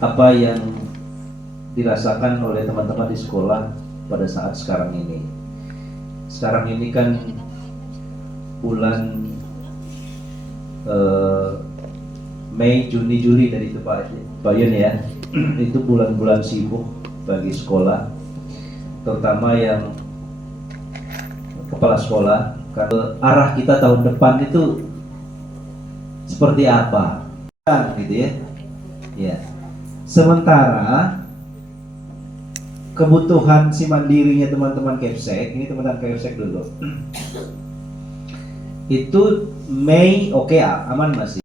apa yang dirasakan oleh teman-teman di sekolah pada saat sekarang ini. Sekarang ini kan bulan Mei, Juni, Juli dari itu Pak Yun ya. Itu bulan-bulan sibuk bagi sekolah, terutama yang kepala sekolah. Karena arah kita tahun depan itu seperti apa, gitu ya. Ya. Sementara kebutuhan si mandirinya teman-teman Kepsek, ini teman-teman Kepsek dulu. Itu Mei oke, aman masih.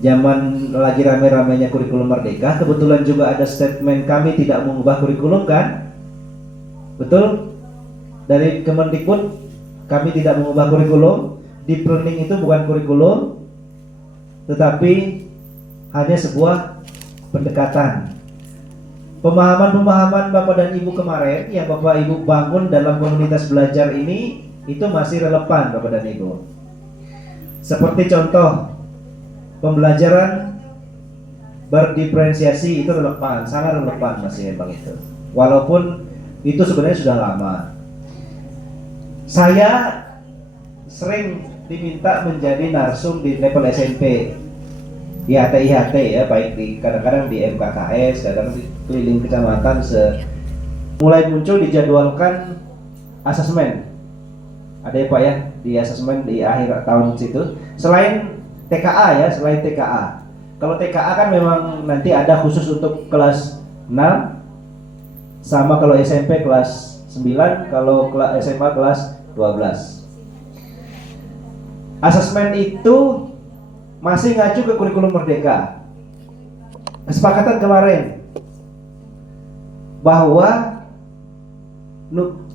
Zaman lagi rame-ramenya kurikulum merdeka, kebetulan juga ada statement kami tidak mengubah kurikulum kan? Betul? Dari Kemendikbud kami tidak mengubah kurikulum. Deep learning itu bukan kurikulum, tetapi hanya sebuah pendekatan. Pemahaman-pemahaman Bapak dan Ibu kemarin yang Bapak Ibu bangun dalam komunitas belajar ini itu masih relevan Bapak dan Ibu. Seperti contoh pembelajaran berdiferensiasi itu relevan, sangat relevan masih memang itu. Walaupun itu sebenarnya sudah lama. Saya sering diminta menjadi narsum di level SMP, IHT ya, baik di kadang-kadang di MKKS, kadang di keliling kecamatan. Mulai muncul dijadwalkan asesmen. Ada ya Pak ya, di asesmen di akhir tahun situ. Selain TKA ya, selain TKA. Kalau TKA kan memang nanti ada khusus untuk kelas 6, sama kalau SMP kelas 9, kalau SMA kelas 12. Asesmen itu masih ngacu ke kurikulum merdeka. Kesepakatan kemarin bahwa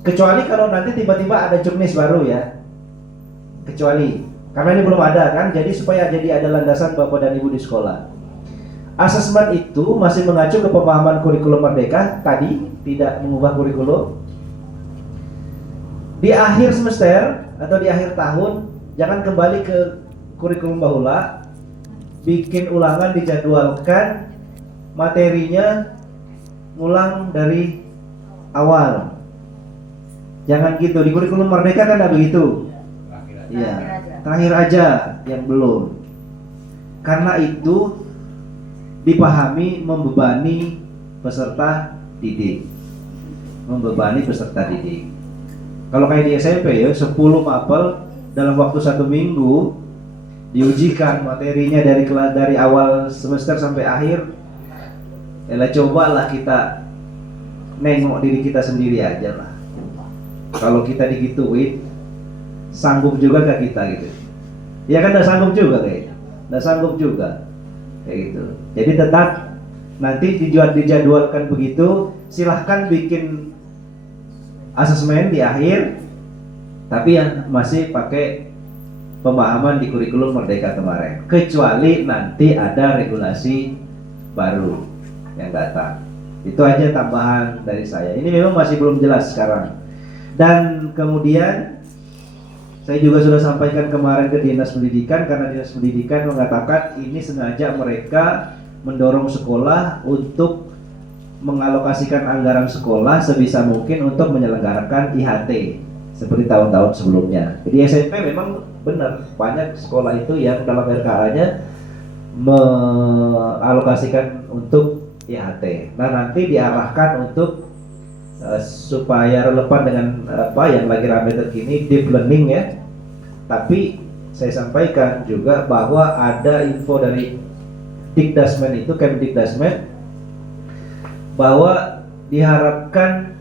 kecuali kalau nanti tiba-tiba ada juknis baru ya, kecuali karena ini belum ada kan, jadi supaya jadi ada landasan Bapak dan Ibu di sekolah. Asesmen itu masih mengacu ke pemahaman kurikulum merdeka tadi, tidak mengubah kurikulum. Di akhir semester atau di akhir tahun jangan kembali ke kurikulum bahula, bikin ulangan, dijadwalkan materinya ngulang dari awal. Jangan gitu, di kurikulum merdeka kan ada begitu. Iya, terakhir aja yang belum. Karena itu dipahami membebani peserta didik. Membebani peserta didik. Kalau kayak di SMP ya, 10 mapel dalam waktu 1 minggu diujikan materinya dari awal semester sampai akhir. Ya cobalah kita nengok diri kita sendiri aja lah. Kalau kita digituin, sanggup juga gak kita gitu? Ya kan, udah sanggup juga kayaknya, udah sanggup juga kayak gitu. Jadi tetap nanti dijadwalkan begitu. Silahkan bikin asesmen di akhir, tapi yang masih pakai pemahaman di kurikulum merdeka kemarin, kecuali nanti ada regulasi baru yang datang. Itu aja tambahan dari saya. Ini memang masih belum jelas sekarang. Dan kemudian saya juga sudah sampaikan kemarin ke Dinas Pendidikan, karena Dinas Pendidikan mengatakan ini sengaja mereka mendorong sekolah untuk mengalokasikan anggaran sekolah sebisa mungkin untuk menyelenggarakan IHT seperti tahun-tahun sebelumnya. Jadi SMP memang benar banyak sekolah itu yang dalam RKA-nya mengalokasikan untuk IHT. Nah, nanti diarahkan untuk supaya relevan dengan apa yang lagi ramai terkini, deep learning ya. Tapi saya sampaikan juga bahwa ada info dari Dikdasmen itu, Kemdikdasmen, bahwa diharapkan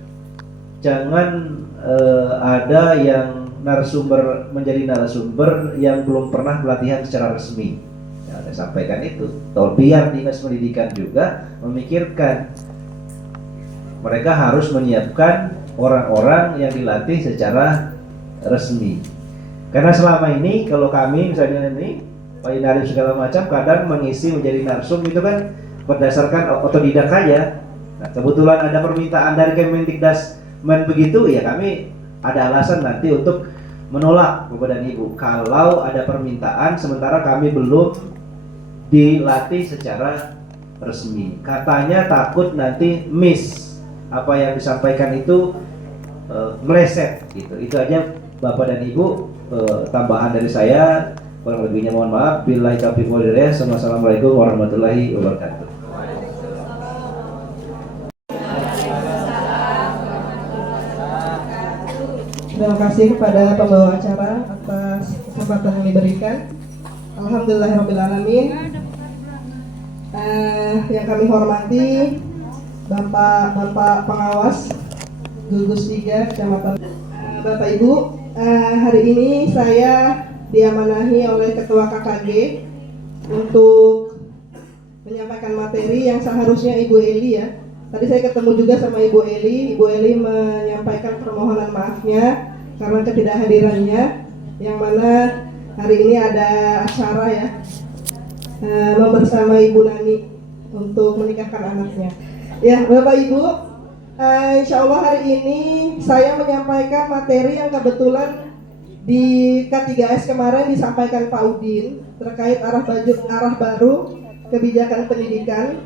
jangan ada yang narasumber menjadi narasumber yang belum pernah pelatihan secara resmi. Ya, saya sampaikan itu. Biar Dinas Pendidikan juga memikirkan mereka harus menyiapkan orang-orang yang dilatih secara resmi. Karena selama ini kalau kami misalnya ini Pak Inarim segala macam kadang mengisi menjadi narsum itu kan berdasarkan otodidak aja. Nah, kebetulan ada permintaan dari Kemendikdasmen begitu, ya kami ada alasan nanti untuk menolak Bapak dan Ibu kalau ada permintaan sementara kami belum dilatih secara resmi. Katanya takut nanti miss apa yang disampaikan itu meleset gitu. Itu aja Bapak dan Ibu, tambahan dari saya. Kurang lebihnya mohon maaf. Billahi taufiq wal hidayah. Assalamualaikum warahmatullahi wabarakatuh. Terima kasih kepada pembawa acara atas kesempatan yang diberikan. Alhamdulillahirrahmanirrahim. Yang kami hormati Bapak Pengawas Gugus 3 Kecamatan. Bapak Ibu, hari ini saya diamanahi oleh Ketua KKG untuk menyampaikan materi yang seharusnya Ibu Eli ya. Tadi saya ketemu juga sama Ibu Eli. Ibu Eli menyampaikan permohonan maafnya karena ketidakhadirannya, yang mana hari ini ada acara ya, bersama Ibu Nani untuk menikahkan anaknya. Ya, Bapak Ibu, insya Allah hari ini saya menyampaikan materi yang kebetulan di K3S kemarin disampaikan Pak Udin terkait arah baru kebijakan pendidikan.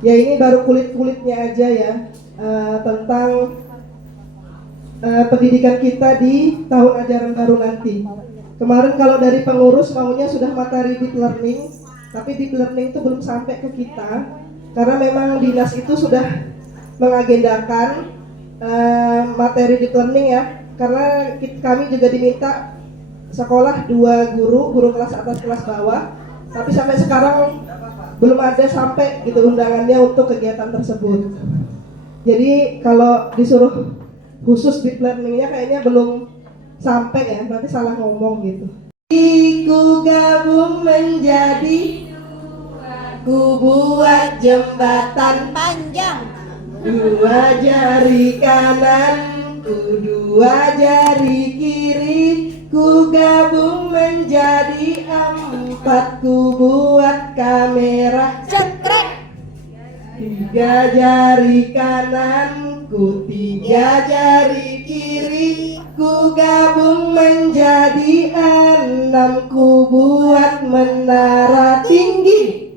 Ya, ini baru kulit-kulitnya aja ya, tentang pendidikan kita di tahun ajaran baru nanti. Kemarin kalau dari pengurus maunya sudah materi deep learning, tapi deep learning itu belum sampai ke kita karena memang dinas itu sudah mengagendakan materi deep learning ya, karena kami juga diminta sekolah 2 guru kelas atas kelas bawah, tapi sampai sekarang belum ada sampai gitu undangannya untuk kegiatan tersebut. Jadi kalau disuruh khusus deep learningnya kayaknya belum sampai ya, nanti salah ngomong gitu. Ku gabung menjadi, ku buat jembatan panjang, 2 jari kanan, ku 2 jari kiri, ku gabung menjadi 4, ku buat kamera cekrek, 3 jari kanan, ku 3 jari kiri, ku gabung menjadi 6, ku buat menara tinggi,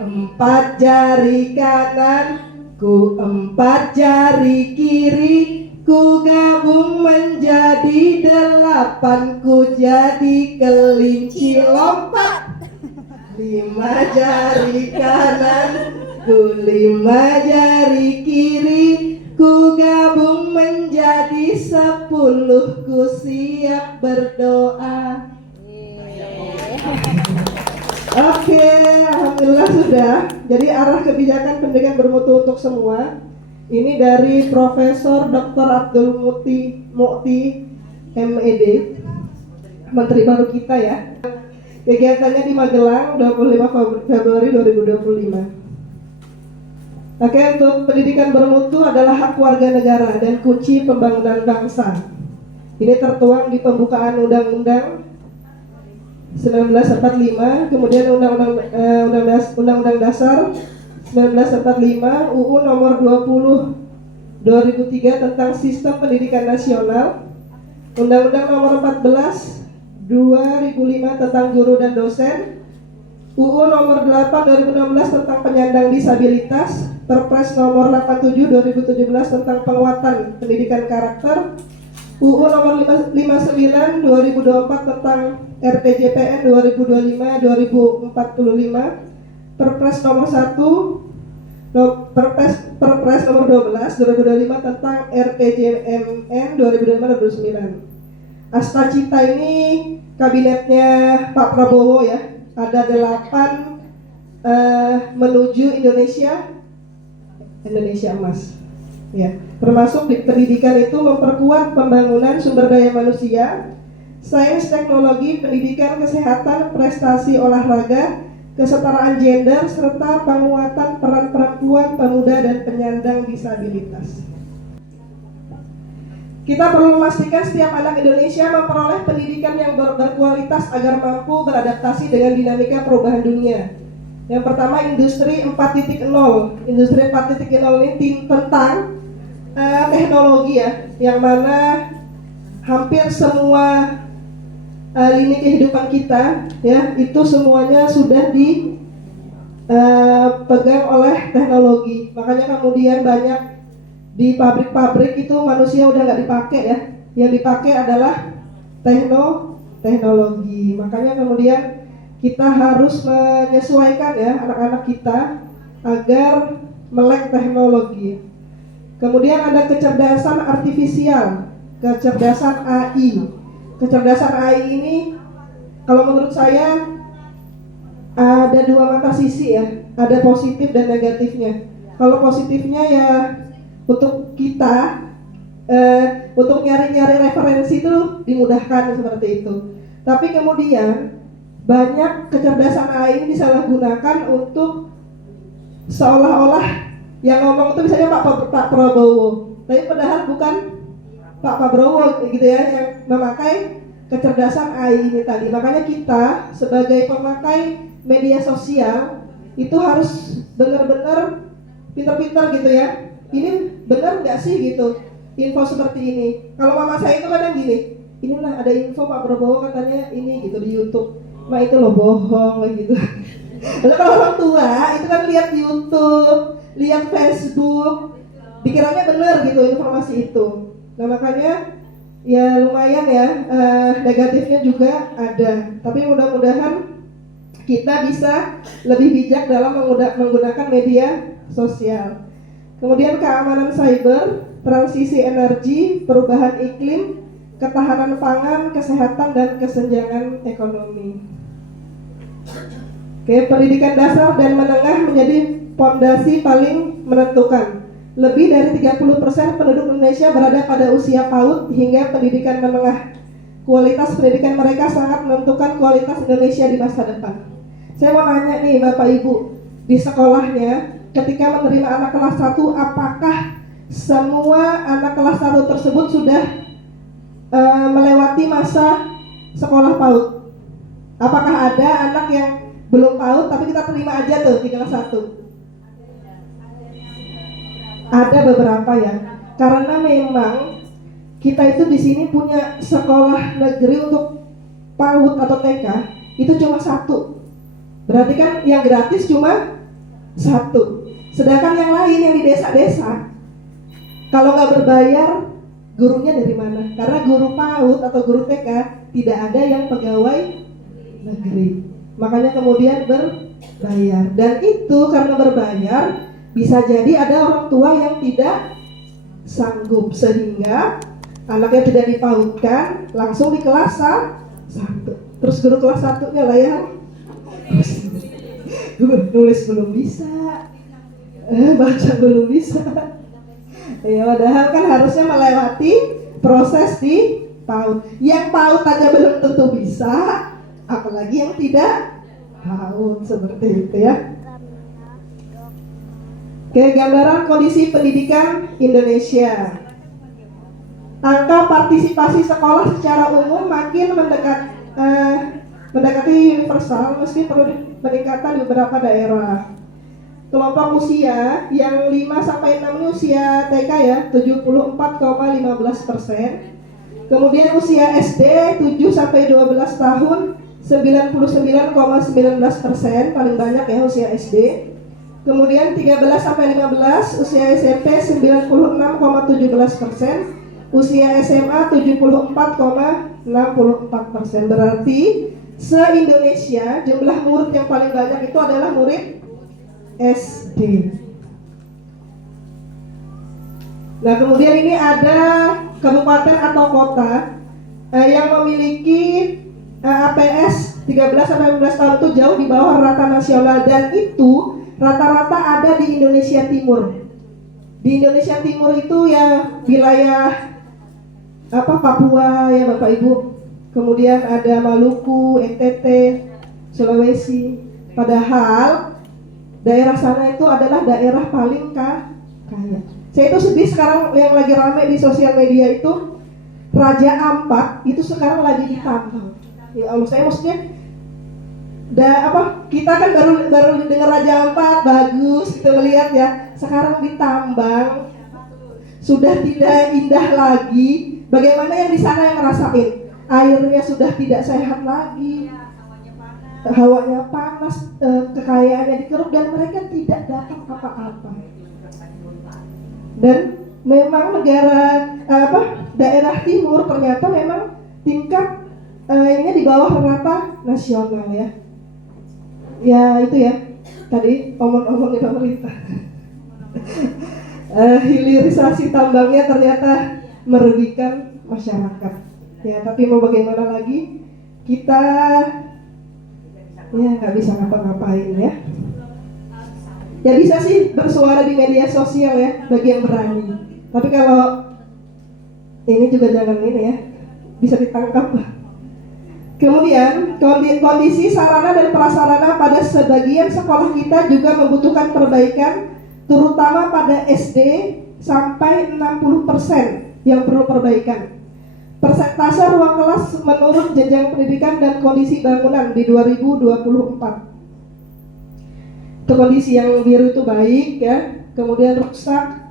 4 jari kanan, ku 4 jari kiri, ku gabung menjadi 8, ku jadi kelinci lompat, 5 jari kanan, ku 5 jari kiri, ku gabung menjadi 10, ku siap berdoa. Oke, alhamdulillah sudah. Jadi arah kebijakan pendidikan bermutu untuk semua ini dari Profesor Dr. Abdul Mukti MED, Menteri baru kita ya. Kegiatannya di Magelang 25 Februari 2025. Oke, untuk pendidikan bermutu adalah hak warga negara dan kunci pembangunan bangsa. Ini tertuang di pembukaan Undang-Undang 1945, kemudian Undang-Undang Dasar 1945, UU nomor 20 2003 tentang Sistem Pendidikan Nasional, Undang-Undang nomor 14 2005 tentang guru dan dosen, UU nomor 8 2016 tentang penyandang disabilitas, Perpres nomor 87 2017 tentang penguatan pendidikan karakter, UU nomor 59 2024 tentang RPJPN 2025-2045, Perpres nomor 1 Perpres nomor 12 2025 tentang RPJMN 2025-2029. Asta Cita ini kabinetnya Pak Prabowo ya, ada 8 menuju Indonesia Emas ya, termasuk di pendidikan itu memperkuat pembangunan sumber daya manusia, sains, teknologi, pendidikan, kesehatan, prestasi olahraga, kesetaraan gender, serta penguatan peran perempuan, pemuda, dan penyandang disabilitas. Kita perlu memastikan setiap anak Indonesia memperoleh pendidikan yang berkualitas agar mampu beradaptasi dengan dinamika perubahan dunia. Yang pertama, industri 4.0. Industri 4.0 ini tentang teknologi ya, yang mana hampir semua lini kehidupan kita ya, itu semuanya sudah pegang oleh teknologi. Makanya kemudian banyak di pabrik-pabrik itu manusia udah nggak dipakai ya, yang dipakai adalah teknologi. Makanya kemudian kita harus menyesuaikan ya anak-anak kita agar melek teknologi. Kemudian ada kecerdasan artifisial, kecerdasan AI. Kecerdasan AI ini kalau menurut saya ada dua mata sisi ya, ada positif dan negatifnya. Kalau positifnya ya untuk kita untuk nyari-nyari referensi itu dimudahkan seperti itu. Tapi kemudian banyak kecerdasan AI ini disalahgunakan untuk seolah-olah yang ngomong itu misalnya Pak Prabowo, tapi padahal bukan Pak Prabowo gitu ya yang memakai kecerdasan AI ini tadi. Makanya kita sebagai pemakai media sosial itu harus benar-benar pintar-pintar gitu ya. Ini benar nggak sih gitu info seperti ini? Kalau mama saya itu kadang gini, inilah ada info Pak Prabowo katanya ini gitu di YouTube. Ma itu loh bohong kayak gitu. Lalu kalau orang tua itu kan lihat YouTube, lihat Facebook, dikiranya benar gitu informasi itu. Nah makanya ya lumayan ya negatifnya juga ada. Tapi mudah-mudahan kita bisa lebih bijak dalam menggunakan media sosial. Kemudian keamanan cyber, transisi energi, perubahan iklim, ketahanan pangan, kesehatan dan kesenjangan ekonomi. Oke, pendidikan dasar dan menengah menjadi fondasi paling menentukan. Lebih dari 30% penduduk Indonesia berada pada usia PAUD hingga pendidikan menengah. Kualitas pendidikan mereka sangat menentukan kualitas Indonesia di masa depan. Saya mau nanya nih Bapak Ibu, di sekolahnya ketika menerima anak kelas 1, apakah semua anak kelas 1 tersebut sudah melewati masa sekolah PAUD? Apakah ada anak yang belum PAUD tapi kita terima aja tuh di kelas 1? Ada beberapa ya. Karena memang kita itu di sini punya sekolah negeri untuk PAUD atau TK itu cuma 1. Berarti kan yang gratis cuma 1. Sedangkan yang lain yang di desa-desa kalau nggak berbayar gurunya dari mana? Karena guru PAUD atau guru TK tidak ada yang pegawai negeri. Makanya kemudian berbayar. Dan itu karena berbayar bisa jadi ada orang tua yang tidak sanggup sehingga anaknya tidak dipautkan langsung di kelas 1. Terus guru kelas 1-nya lah ya nulis belum bisa, baca belum bisa. Ya padahal kan harusnya melewati proses di PAUD. Yang PAUD aja belum tentu bisa, apalagi yang tidak PAUD seperti itu ya. Oke, gambaran kondisi pendidikan Indonesia. Angka partisipasi sekolah secara umum makin mendekati universal meski perlu peningkatan di beberapa daerah. Kelompok usia yang 5-6 ini usia TK ya 74,15%. Kemudian usia SD 7-12 tahun 99,19%, paling banyak ya usia SD. Kemudian 13-15 usia SMP 96,17%, usia SMA 74,64%. Berarti se-Indonesia jumlah murid yang paling banyak itu adalah murid SD. Nah kemudian ini ada kabupaten atau kota yang memiliki APS 13-15 tahun itu jauh di bawah rata nasional, dan itu rata-rata ada di Indonesia Timur. Di Indonesia Timur itu ya wilayah Papua ya Bapak Ibu. Kemudian ada Maluku, NTT, Sulawesi. Padahal daerah sana itu adalah daerah paling kaya. Saya itu sedih sekarang yang lagi ramai di sosial media itu Raja Ampat itu sekarang lagi ditambang. Ya Allah, saya maksudnya kita kan baru dengar Raja Ampat bagus kita melihat ya. Sekarang ditambang sudah tidak indah lagi. Bagaimana yang di sana yang ngerasain? Airnya sudah tidak sehat lagi. hawanya panas, kekayaannya dikeruk dan mereka tidak dapat apa-apa. Dan memang daerah timur ternyata memang tingkat ini di bawah rata nasional ya. Ya itu ya tadi omong-omong di pemerintah. Hilirisasi tambangnya ternyata merugikan masyarakat. Ya tapi mau bagaimana lagi, kita ya nggak bisa ngapa-ngapain ya. Ya bisa sih bersuara di media sosial ya bagi yang berani. Tapi kalau ini juga jangan ini ya, bisa ditangkap. Kemudian kondisi sarana dan prasarana pada sebagian sekolah kita juga membutuhkan perbaikan, terutama pada SD sampai 60% yang perlu perbaikan. Persentase ruang kelas menurut jenjang pendidikan dan kondisi bangunan di 2024. Kondisi yang biru itu baik ya, kemudian rusak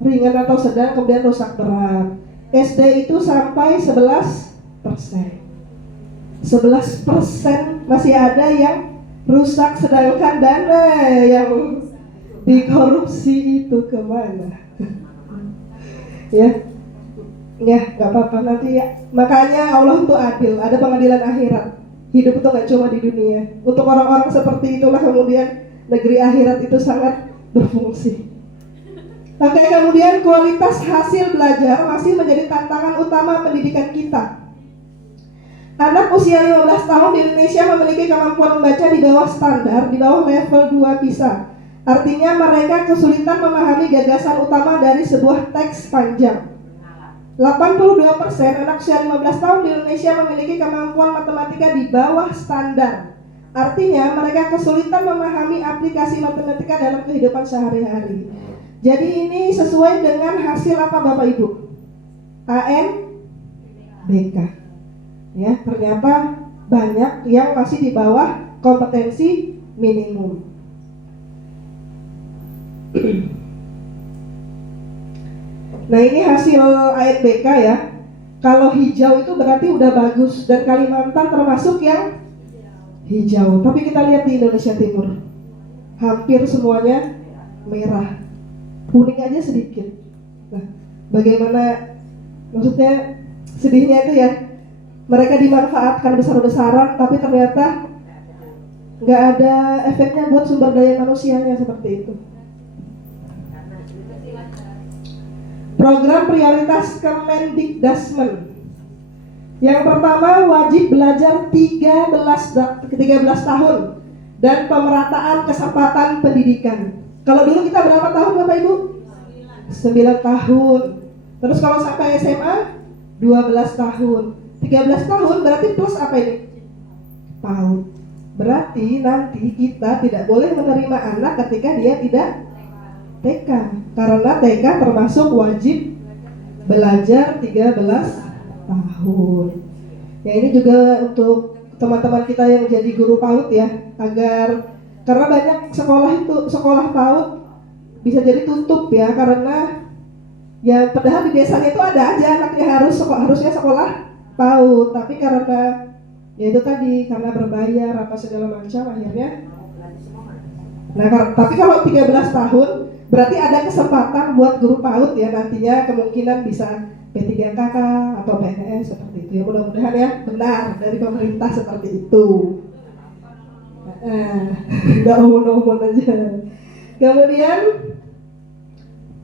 ringan atau sedang, kemudian rusak berat. SD itu sampai 11%. 11% masih ada yang rusak, sedangkan dana yang dikorupsi itu kemana? Ya, nggak apa-apa nanti ya. Makanya Allah itu adil, ada pengadilan akhirat. Hidup itu nggak cuma di dunia. Untuk orang-orang seperti itulah kemudian negeri akhirat itu sangat berfungsi. Oke, kemudian kualitas hasil belajar masih menjadi tantangan utama pendidikan kita. Anak usia 15 tahun di Indonesia memiliki kemampuan membaca di bawah standar, di bawah level 2 PISA. Artinya mereka kesulitan memahami gagasan utama dari sebuah teks panjang. 82% anak usia 15 tahun di Indonesia memiliki kemampuan matematika di bawah standar. Artinya mereka kesulitan memahami aplikasi matematika dalam kehidupan sehari-hari. Jadi ini sesuai dengan hasil apa Bapak Ibu? ANBK. Ya, ternyata banyak yang masih di bawah kompetensi minimum. Nah ini hasil ANBK ya. Kalau hijau itu berarti udah bagus, dan Kalimantan termasuk yang hijau. Tapi kita lihat di Indonesia Timur, hampir semuanya merah, kuning aja sedikit. Nah, bagaimana, maksudnya sedihnya itu ya, mereka dimanfaatkan besar-besaran, tapi ternyata nggak ada efeknya buat sumber daya manusianya seperti itu. Program prioritas Kemendikdasmen. Yang pertama, wajib belajar 13 tahun dan pemerataan kesempatan pendidikan. Kalau dulu kita berapa tahun Bapak Ibu? 9 tahun. Terus kalau sampai SMA 12 tahun. 13 tahun berarti plus apa ini? PAUD. Berarti nanti kita tidak boleh menerima anak ketika dia tidak TK, karena TK termasuk wajib belajar 13 tahun. Ya ini juga untuk teman-teman kita yang jadi guru PAUD ya, agar karena banyak sekolah PAUD bisa jadi tutup ya, karena ya padahal di desanya itu ada aja anaknya harusnya sekolah PAUD, tapi karena ya itu tadi, karena berbayar apa segala macam akhirnya. Nah tapi kalau 13 tahun berarti ada kesempatan buat guru PAUD ya, nantinya kemungkinan bisa P3KK atau PNS seperti itu ya, mudah-mudahan ya benar dari pemerintah seperti itu. Nggak omong-omong aja. Kemudian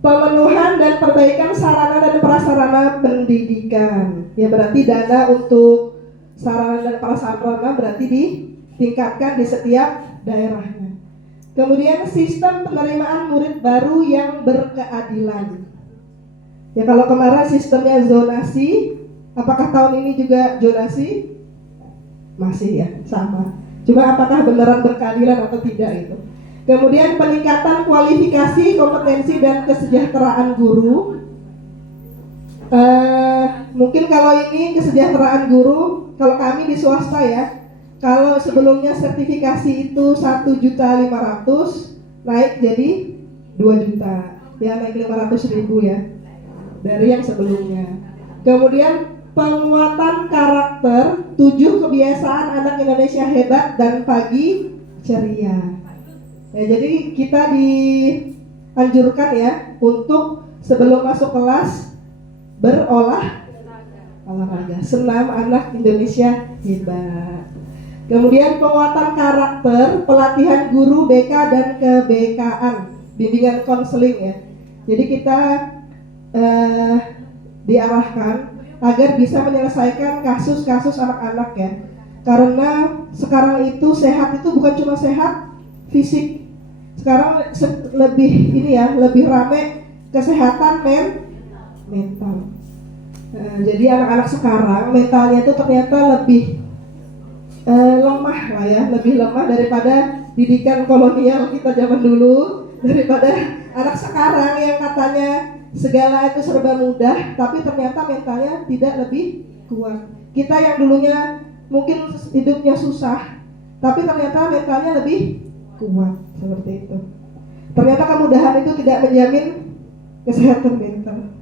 pemenuhan dan perbaikan sarana dan prasarana pendidikan. Ya berarti dana untuk sarana dan prasarana berarti ditingkatkan di setiap daerahnya. Kemudian sistem penerimaan murid baru yang berkeadilan. Ya kalau kemarin sistemnya zonasi, apakah tahun ini juga zonasi? Masih ya, sama. Cuma apakah beneran berkeadilan atau tidak itu. Kemudian peningkatan kualifikasi, kompetensi dan kesejahteraan guru. Mungkin kalau ini kesejahteraan guru, kalau kami di swasta ya, kalau sebelumnya sertifikasi itu 1.500.000 naik jadi 2 juta, ya naik 500.000 ya dari yang sebelumnya. Kemudian penguatan karakter, 7 kebiasaan anak Indonesia hebat dan pagi ceria. Ya, jadi kita dianjurkan ya untuk sebelum masuk kelas olahraga, senam anak Indonesia hebat. Kemudian penguatan karakter, pelatihan guru BK dan ke-BK-an, bimbingan konseling ya. Jadi kita diarahkan agar bisa menyelesaikan kasus-kasus anak-anak ya. Karena sekarang itu sehat itu bukan cuma sehat fisik. Sekarang lebih rame kesehatan mental. Jadi anak-anak sekarang mentalnya itu ternyata lebih lemah lah ya, lebih lemah daripada didikan kolonial kita zaman dulu, daripada anak sekarang yang katanya segala itu serba mudah, tapi ternyata mentalnya tidak lebih kuat. Kita yang dulunya mungkin hidupnya susah, tapi ternyata mentalnya lebih kuat, seperti itu. Ternyata kemudahan itu tidak menjamin kesehatan mental.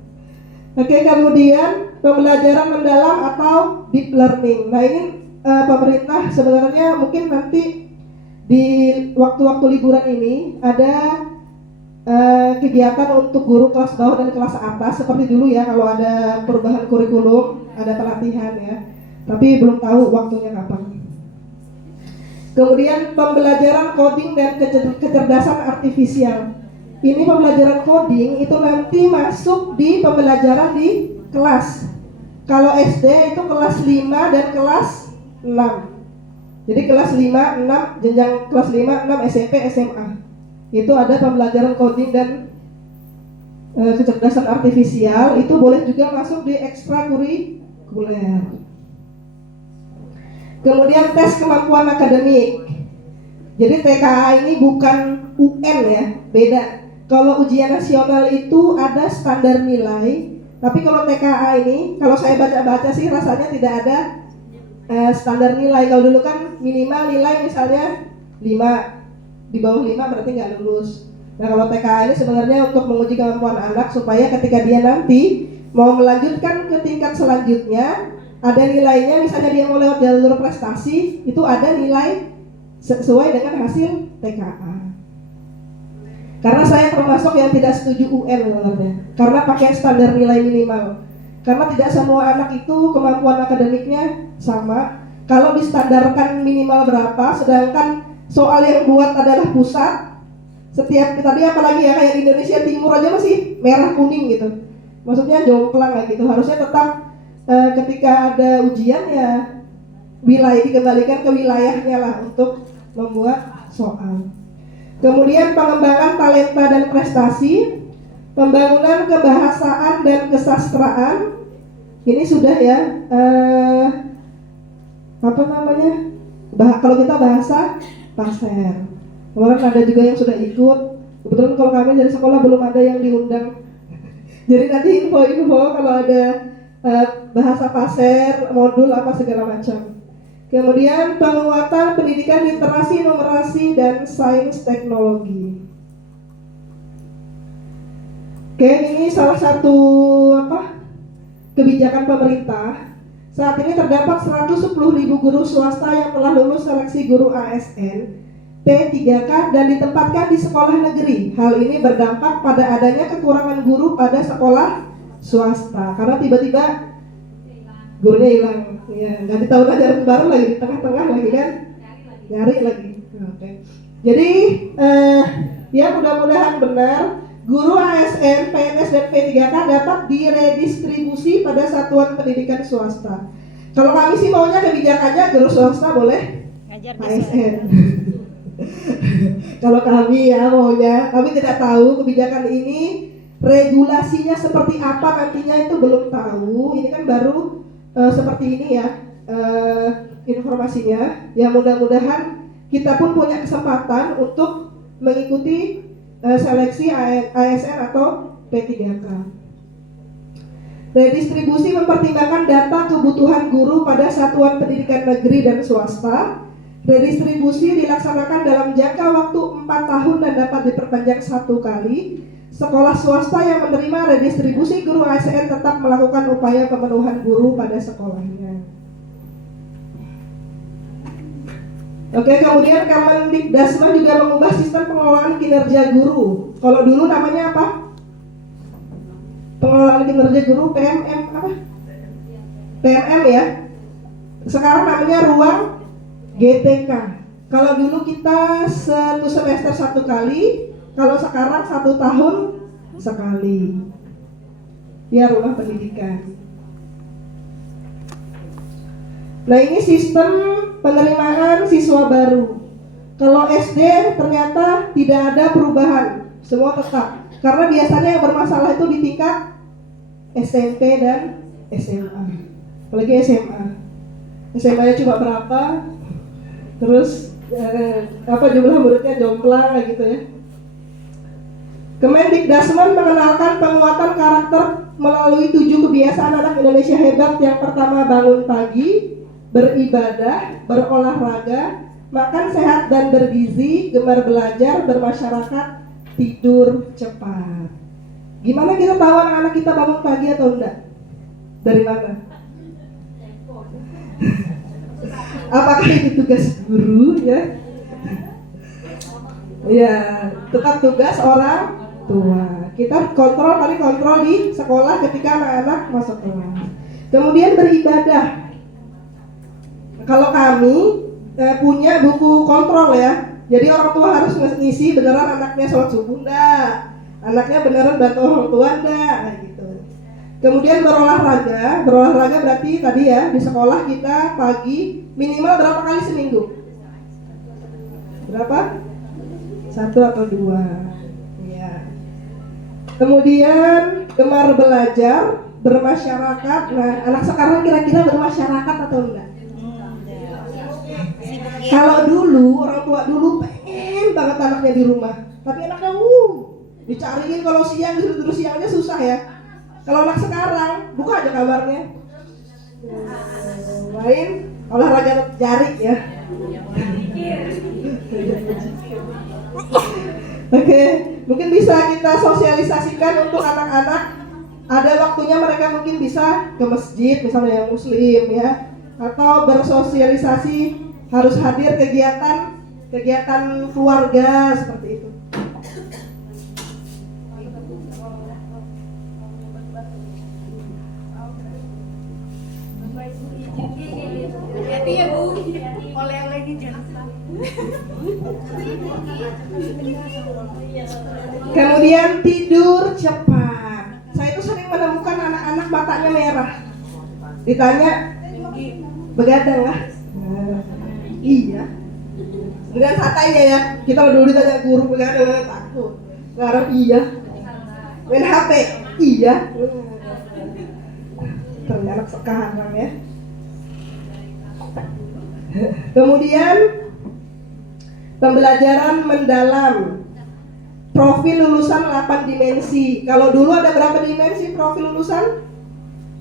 Oke, kemudian pembelajaran mendalam atau deep learning. Nah ini pemerintah sebenarnya mungkin nanti di waktu-waktu liburan ini ada kegiatan untuk guru kelas bawah dan kelas atas seperti dulu ya, kalau ada perubahan kurikulum, ada pelatihan ya, tapi belum tahu waktunya kapan. Kemudian pembelajaran coding dan kecerdasan artifisial. Ini pembelajaran coding itu nanti masuk di pembelajaran di kelas. Kalau SD itu kelas 5 dan kelas 6. Jadi kelas 5, 6, jenjang kelas 5, 6 SMP, SMA. Itu ada pembelajaran coding dan kecerdasan artifisial, itu boleh juga masuk di ekstrakurikuler. Kemudian tes kemampuan akademik. Jadi TKA ini bukan UN ya, beda. Kalau ujian nasional itu ada standar nilai, tapi kalau TKA ini, kalau saya baca-baca sih rasanya tidak ada standar nilai. Kalau dulu kan minimal nilai misalnya 5, di bawah 5 berarti nggak lulus. Nah kalau TKA ini sebenarnya untuk menguji kemampuan anak supaya ketika dia nanti mau melanjutkan ke tingkat selanjutnya, ada nilainya, misalnya dia mau lewat jalur prestasi, itu ada nilai sesuai dengan hasil TKA. Karena saya termasuk yang tidak setuju UN sebenarnya, karena pakai standar nilai minimal. Karena tidak semua anak itu kemampuan akademiknya sama. Kalau distandarkan minimal berapa, sedangkan soal yang buat adalah pusat, setiap tadi apalagi ya kayak di Indonesia Timur aja masih merah kuning gitu, maksudnya jomplang lah gitu. Harusnya tetap ketika ada ujian ya wilayah dikembalikan ke wilayahnya lah untuk membuat soal. Kemudian pengembangan talenta dan prestasi, pembangunan kebahasaan dan kesastraan, ini sudah ya kalau kita bahasa passer. Kemarin ada juga yang sudah ikut. Kebetulan kalau kami dari sekolah belum ada yang diundang. Jadi nanti info-info kalau ada bahasa passer, modul apa segala macam. Kemudian penguatan pendidikan literasi, numerasi, dan sains teknologi. Oke, ini salah satu kebijakan pemerintah. Saat ini terdapat 110.000 guru swasta yang telah lulus seleksi guru ASN P3K dan ditempatkan di sekolah negeri. Hal ini berdampak pada adanya kekurangan guru pada sekolah swasta karena tiba-tiba gurunya hilang. Ya, ganti tahun ajaran baru lagi, di tengah-tengah lagi kan, nyari lagi. Oke. Jadi ya mudah-mudahan benar guru ASN, PNS dan P3K dapat diredistribusi pada satuan pendidikan swasta. Kalau kami sih maunya kebijakannya guru swasta boleh ASN. Kalau kami ya maunya, kami tidak tahu kebijakan ini regulasinya seperti apa nantinya, itu belum tahu. Ini kan baru seperti ini ya informasinya. Ya mudah-mudahan kita pun punya kesempatan untuk mengikuti seleksi ASN atau P3K. Redistribusi mempertimbangkan data kebutuhan guru pada satuan pendidikan negeri dan swasta. Redistribusi dilaksanakan dalam jangka waktu 4 tahun dan dapat diperpanjang 1 kali. sekolah swasta yang menerima redistribusi guru ASN tetap melakukan upaya pemenuhan guru pada sekolahnya. Oke, kemudian Kemendikdasmen juga mengubah sistem pengelolaan kinerja guru. Kalau dulu namanya apa? Pengelolaan kinerja guru PMM apa? PMM ya. Sekarang namanya ruang GTK. Kalau dulu kita satu semester satu kali, kalau sekarang 1 tahun sekali. Ya, rumah pendidikan. Nah, ini sistem penerimaan siswa baru. Kalau SD ternyata tidak ada perubahan, semua tetap. Karena biasanya yang bermasalah itu di tingkat SMP dan SMA. Apalagi SMA. SMA-nya cuma berapa? Terus jumlah muridnya jomplang gitu ya. Kemendikdasmen mengenalkan penguatan karakter melalui 7 kebiasaan anak Indonesia hebat. Yang pertama, bangun pagi, beribadah, berolahraga, makan sehat dan bergizi, gemar belajar, bermasyarakat, tidur cepat. Gimana kita tahu anak-anak kita bangun pagi atau enggak? Dari mana? Apakah itu tugas guru ya? Ya, tetap tugas orang tua. Kita kontrol di sekolah ketika anak-anak masuk kelas. Kemudian beribadah. Kalau kami punya buku kontrol ya. Jadi orang tua harus ngisi beneran anaknya sholat subuh enggak, anaknya beneran bantu orang tua enggak, kayak gitu. Kemudian berolahraga berarti tadi ya di sekolah kita pagi minimal berapa kali seminggu? Berapa? 1 atau 2. Ya. Kemudian gemar belajar, bermasyarakat. Nah, anak sekarang kira-kira bermasyarakat atau enggak? Kalau dulu, orang tua dulu pengen banget anaknya di rumah, tapi anaknya dicariin kalau siang, terus siangnya susah ya. Kalau anak sekarang, buka aja kamarnya, main olahraga jari ya. Oke, mungkin bisa kita sosialisasikan untuk anak-anak. Ada waktunya mereka mungkin bisa ke masjid, misalnya yang muslim ya, atau bersosialisasi, harus hadir kegiatan keluarga seperti itu. Hati ya Bu, oleh-olehnya jangan. Kemudian tidur cepat. Saya itu sering menemukan anak-anak matanya merah. Ditanya, begadang lah. Iya. Dengan santainya ya. Kita dulu ditanya guru begadang, takut. Sekarang iya. Main HP, iya. Ternyata sekarang ya. Kemudian pembelajaran mendalam. Profil lulusan 8 dimensi. Kalau dulu ada berapa dimensi profil lulusan?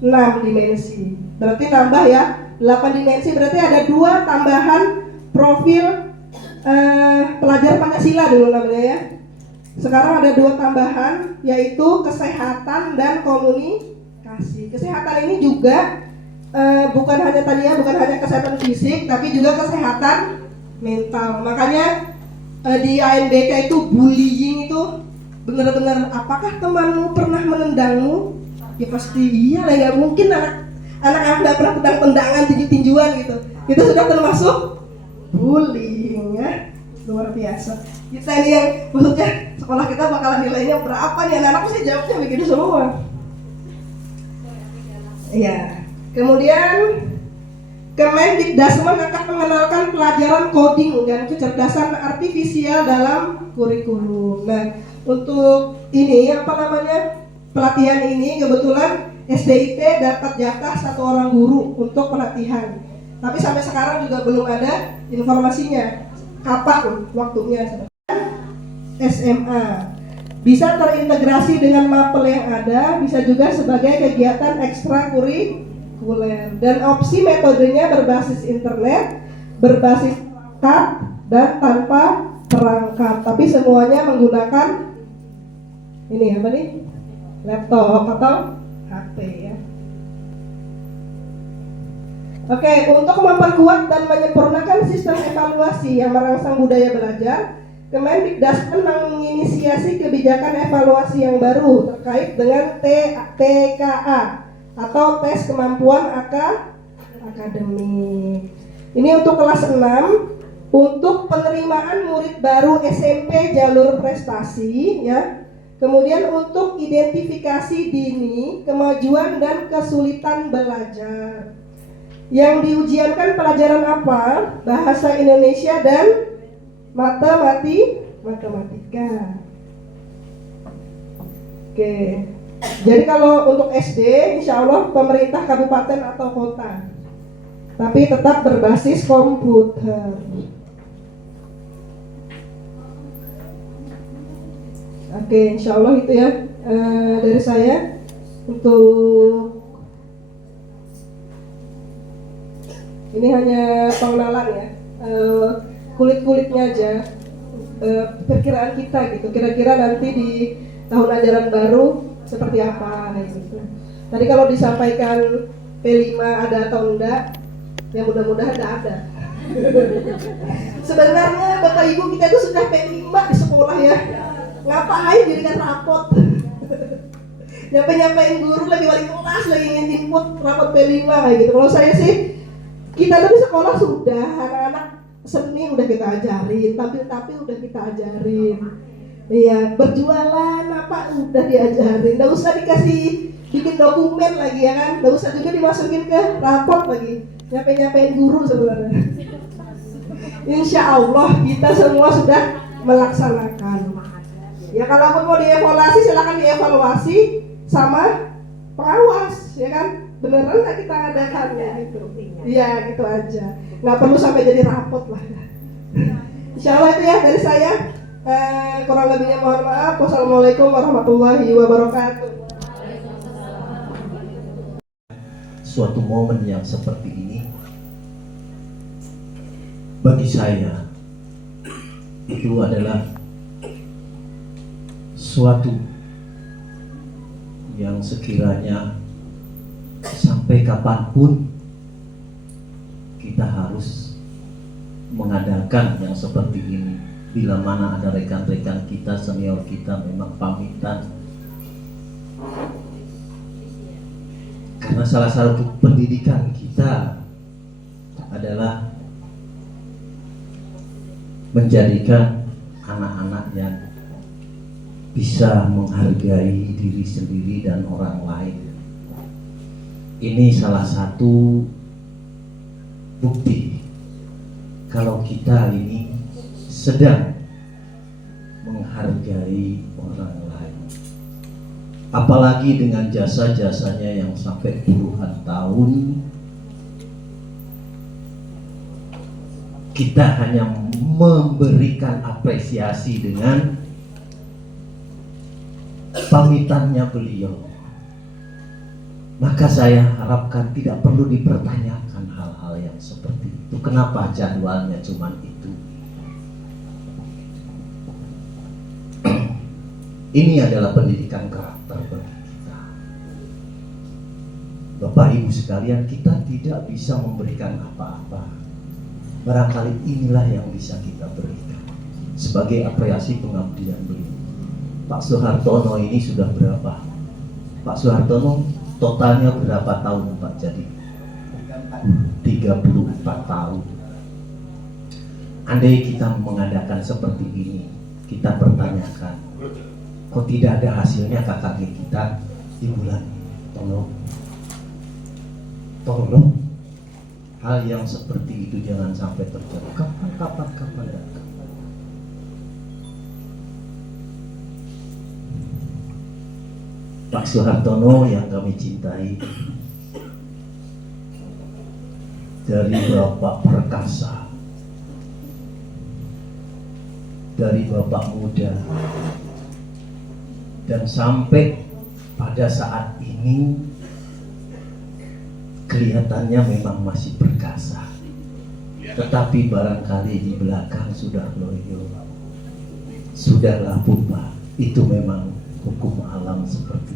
6 dimensi. Berarti nambah ya. 8 dimensi berarti ada 2 tambahan profil pelajar Pancasila dulu namanya ya. Sekarang ada 2 tambahan, yaitu kesehatan dan komunikasi. Kesehatan ini juga bukan hanya kesehatan fisik, tapi juga kesehatan mental. Makanya di ANBK itu bullying itu benar-benar, apakah temanmu pernah menendangmu? Ya pasti iya lah, nggak mungkin anak-anak nggak pernah tendang-tendangan, tinju-tinjuan gitu. Itu sudah termasuk bullying ya, luar biasa. Kita ini yang maksudnya sekolah kita bakalan nilainya berapa nih, anak-anak pasti jawabnya begitu semua. Iya. Kemudian Kemendikdasmen akan mengenalkan pelajaran coding dan kecerdasan artifisial dalam kurikulum. Nah, untuk ini pelatihan ini kebetulan SDIT dapat jatah 1 orang guru untuk pelatihan. Tapi sampai sekarang juga belum ada informasinya kapan waktunya. SMA bisa terintegrasi dengan mapel yang ada, bisa juga sebagai kegiatan ekstrakurikuler. Dan opsi metodenya berbasis internet, berbasis perangkat dan tanpa perangkat, tapi semuanya menggunakan ini apa nih? Laptop atau HP ya. Oke, untuk memperkuat dan menyempurnakan sistem evaluasi yang merangsang budaya belajar, Kemendikbud menginisiasi kebijakan evaluasi yang baru terkait dengan TKA atau tes kemampuan akademik. Ini untuk kelas 6 untuk penerimaan murid baru SMP jalur prestasi ya. Kemudian untuk identifikasi dini kemajuan dan kesulitan belajar. Yang diujiankan pelajaran apa? Bahasa Indonesia dan matematika. Oke. Jadi kalau untuk SD, insya Allah pemerintah kabupaten atau kota, tapi tetap berbasis komputer. Oke, insya Allah itu ya dari saya untuk ini hanya pengenalan ya, kulit-kulitnya aja, perkiraan kita gitu. Kira-kira nanti di tahun ajaran baru seperti apa gitu. Tadi kalau disampaikan P5 ada atau enggak, ya mudah-mudahan enggak ada. Sebenarnya Bapak Ibu kita itu sudah P5 di sekolah ya. Ngapain jadikan rapot? Nyampe-nyampein guru lagi wali kelas lagi nginput rapot P5 kayak gitu. Kalau saya sih, kita tuh di sekolah sudah anak-anak seni udah kita ajarin, tampil-tampil udah kita ajarin. Iya, berjualan apa udah diajarin. Nggak usah dikasih bikin dokumen lagi ya kan. Nggak usah juga dimasukin ke raport lagi. Nyampe-nyampein guru sebenarnya. Insya Allah kita semua sudah melaksanakan. Ya kalaupun mau dievaluasi silakan dievaluasi sama pengawas ya kan. Beneran nggak kita adakan ya itu. Iya gitu aja. Nggak perlu sampai jadi rapot lah. Insya Allah itu ya dari saya. Kurang lebihnya mohon maaf. Wassalamualaikum warahmatullahi wabarakatuh. Suatu momen yang seperti ini bagi saya itu adalah suatu yang sekiranya sampai kapanpun kita harus mengadakan yang seperti ini. Bila mana ada rekan-rekan kita, senior kita memang pamitan. Karena salah satu pendidikan kita adalah menjadikan anak-anak yang bisa menghargai diri sendiri dan orang lain. Ini salah satu bukti kalau kita ini sedang menghargai orang lain. Apalagi dengan jasa-jasanya yang sampai puluhan tahun, kita hanya memberikan apresiasi dengan pamitannya beliau. Maka saya harapkan tidak perlu dipertanyakan hal-hal yang seperti itu. Kenapa jadwalnya cuma itu? Ini adalah pendidikan karakter bagi kita. Bapak Ibu sekalian, kita tidak bisa memberikan apa-apa. Barangkali inilah yang bisa kita berikan sebagai apresiasi pengabdian beliau. Pak Soehartono ini sudah berapa? Pak Soehartono totalnya berapa tahun Pak jadi? 34 tahun. Andai kita mengadakan seperti ini, kita pertanyakan, kok tidak ada hasilnya KKG kita di bulan ini? Tolong hal yang seperti itu jangan sampai terjadi. Kapan datang. Pak Soehartono yang kami cintai, dari Bapak perkasa, dari Bapak muda, dan sampai pada saat ini kelihatannya memang masih perkasa, tetapi barangkali di belakang sudah loyo, sudah lapuk Pak. Itu memang hukum alam seperti